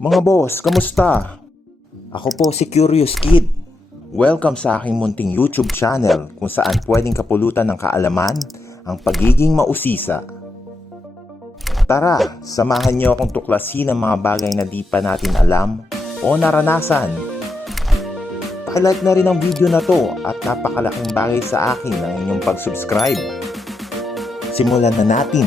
Mga boss, kamusta? Ako po si Curious Kid. Welcome sa aking munting YouTube channel kung saan pwedeng kapulutan ng kaalaman ang pagiging mausisa. Tara, samahan niyo akong tuklasin ang mga bagay na di pa natin alam o naranasan. Pakilike na rin ang video na to at napakalaking bagay sa akin ang inyong pag-subscribe. Simulan na natin.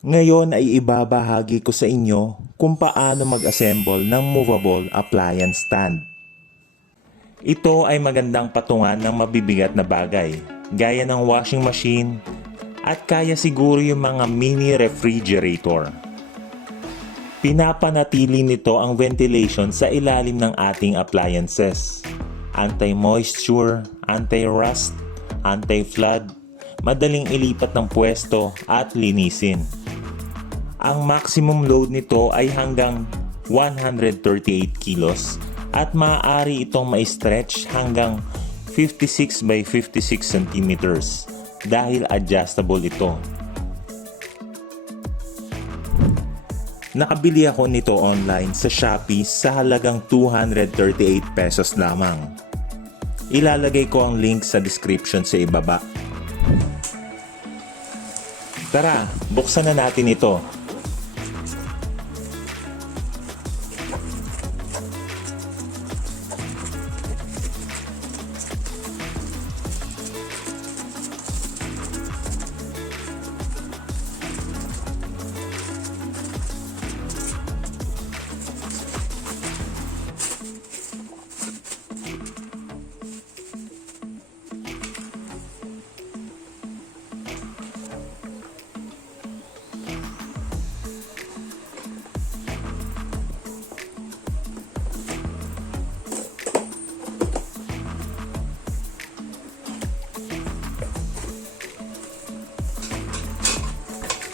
Ngayon ay ibabahagi ko sa inyo kung paano mag-assemble ng movable appliance stand. Ito ay magandang patungan ng mabibigat na bagay, gaya ng washing machine at kaya siguro yung mga mini refrigerator. Pinapanatili nito ang ventilation sa ilalim ng ating appliances. Anti-moisture, anti-rust, anti-flood, madaling ilipat ng pwesto at linisin. Ang maximum load nito ay hanggang 138 kilos at maaari itong ma-stretch hanggang 56 by 56 centimeters dahil adjustable ito. Nakabili ako nito online sa Shopee sa halagang 238 pesos lamang. Ilalagay ko ang link sa description sa ibaba. Tara, buksan na natin ito.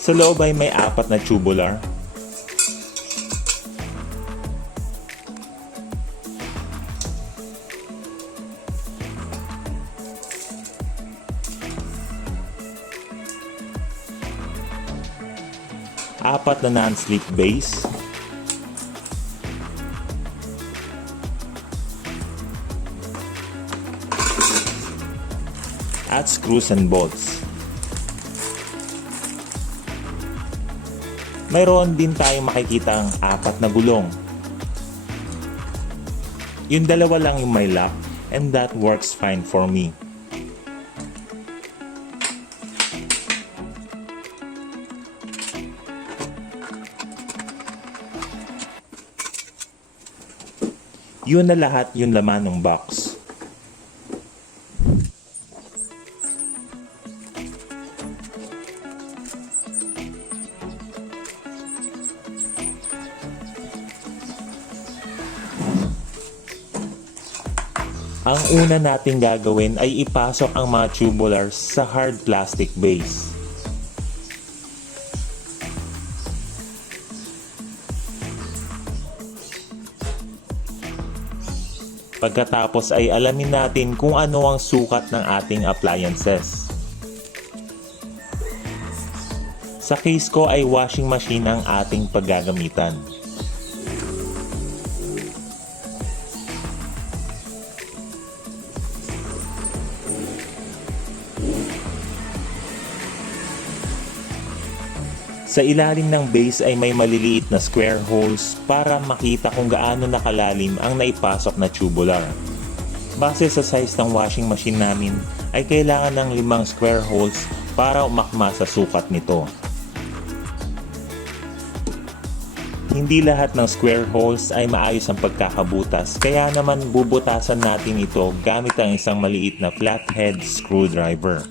Sa loob ay may 4 na tubular. Apat na non-slip base. At screws and bolts. Mayroon din tayong makikita ang 4 na gulong. Yung dalawa lang yung may lock and that works fine for me. Yun na lahat yung laman ng box. Ang una nating gagawin ay ipasok ang mga tubulars sa hard plastic base. Pagkatapos ay alamin natin kung ano ang sukat ng ating appliances. Sa case ko ay washing machine ang ating paggagamitan. Sa ilalim ng base ay may maliliit na square holes para makita kung gaano nakalalim ang naipasok na tubular. Base sa size ng washing machine namin ay kailangan ng 5 square holes para umakma sa sukat nito. Hindi lahat ng square holes ay maayos ang pagkakabutas, kaya naman bubutasan natin ito gamit ang isang maliit na flathead screwdriver.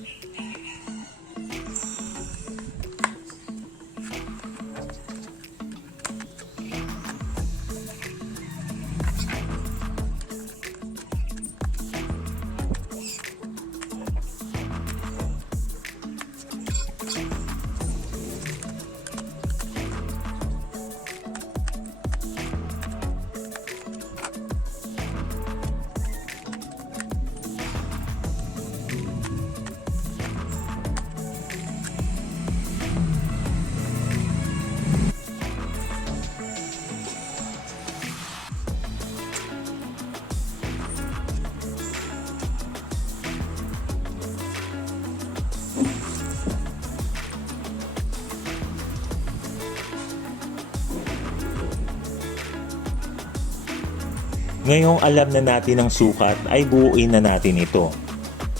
Ngayong alam na natin ang sukat ay buuin na natin ito.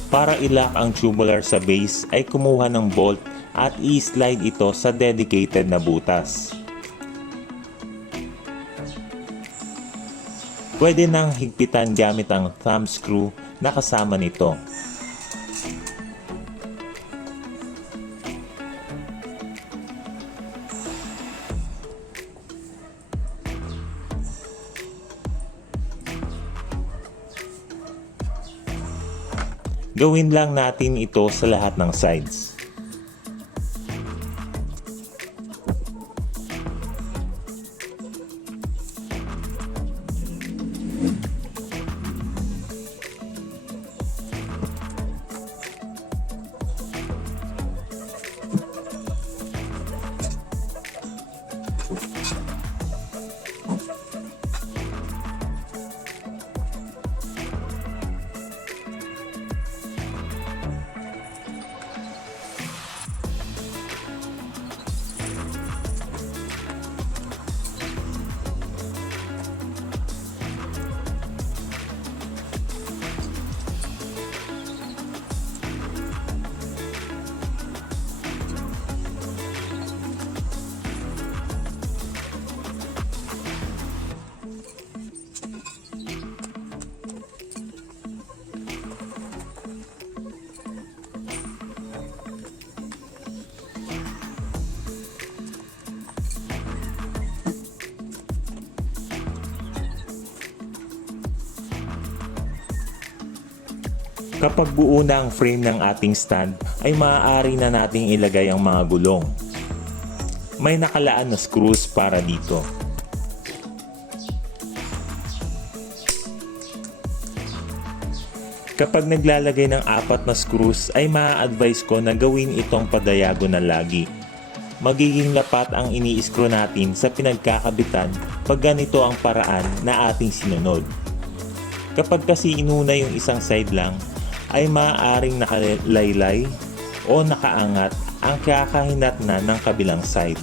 Para i-lock ang tubular sa base ay kumuha ng bolt at i-slide ito sa dedicated na butas. Pwede nang higpitan gamit ang thumb screw na kasama nito. Gawin lang natin ito sa lahat ng sides. Kapag buo na ang frame ng ating stand, ay maaari na nating ilagay ang mga gulong. May nakalaan na screws para dito. Kapag naglalagay ng 4 na screws, ay maa-advise ko na gawin itong padiagonal lagi. Magiging lapat ang ini-screw natin sa pinagkakabitan pag ganito ang paraan na ating sinunod. Kapag kasi inuna yung isang side lang, ay maaaring nakalaylay o nakaangat ang kakahinatnan ng kabilang side.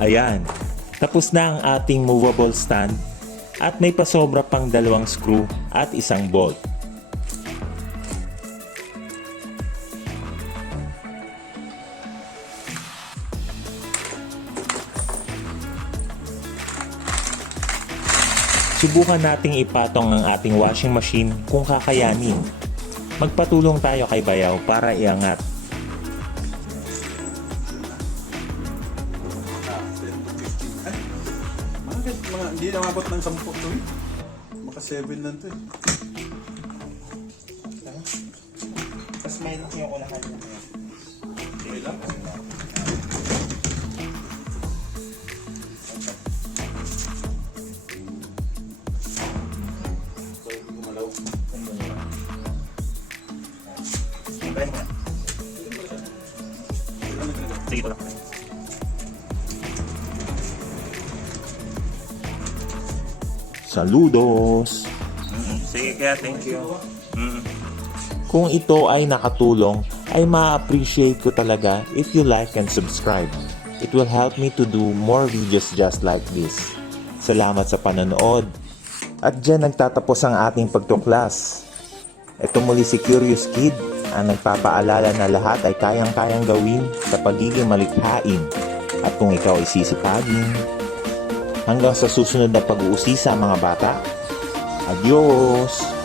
Ayan, tapos na ang ating movable stand at may pasobra pang 2 screw at 1 bolt. Subukan nating ipatong ang ating washing machine kung kakayanin. Magpatulong tayo kay Bayaw para iangat. Hindi namabot ng 10 to eh. Maka 7 lang to eh. Tapos may yung unahan niya. Okay lang. So, hindi gumalaw. Iba nga. Sige, ito lang. Saludos! Sige kaya, thank you. Kung ito ay nakatulong, ay ma-appreciate ko talaga if you like and subscribe. It will help me to do more videos just like this. Salamat sa panonood. At dyan nagtatapos ang ating pagtuklas. Ito muli si Curious Kid, ang nagpapaalala na lahat ay kayang-kayang gawin sa pagiging malikhain. At kung ikaw ay sisipagin, hanggang sa susunod na pag-uusisa mga bata. Adios!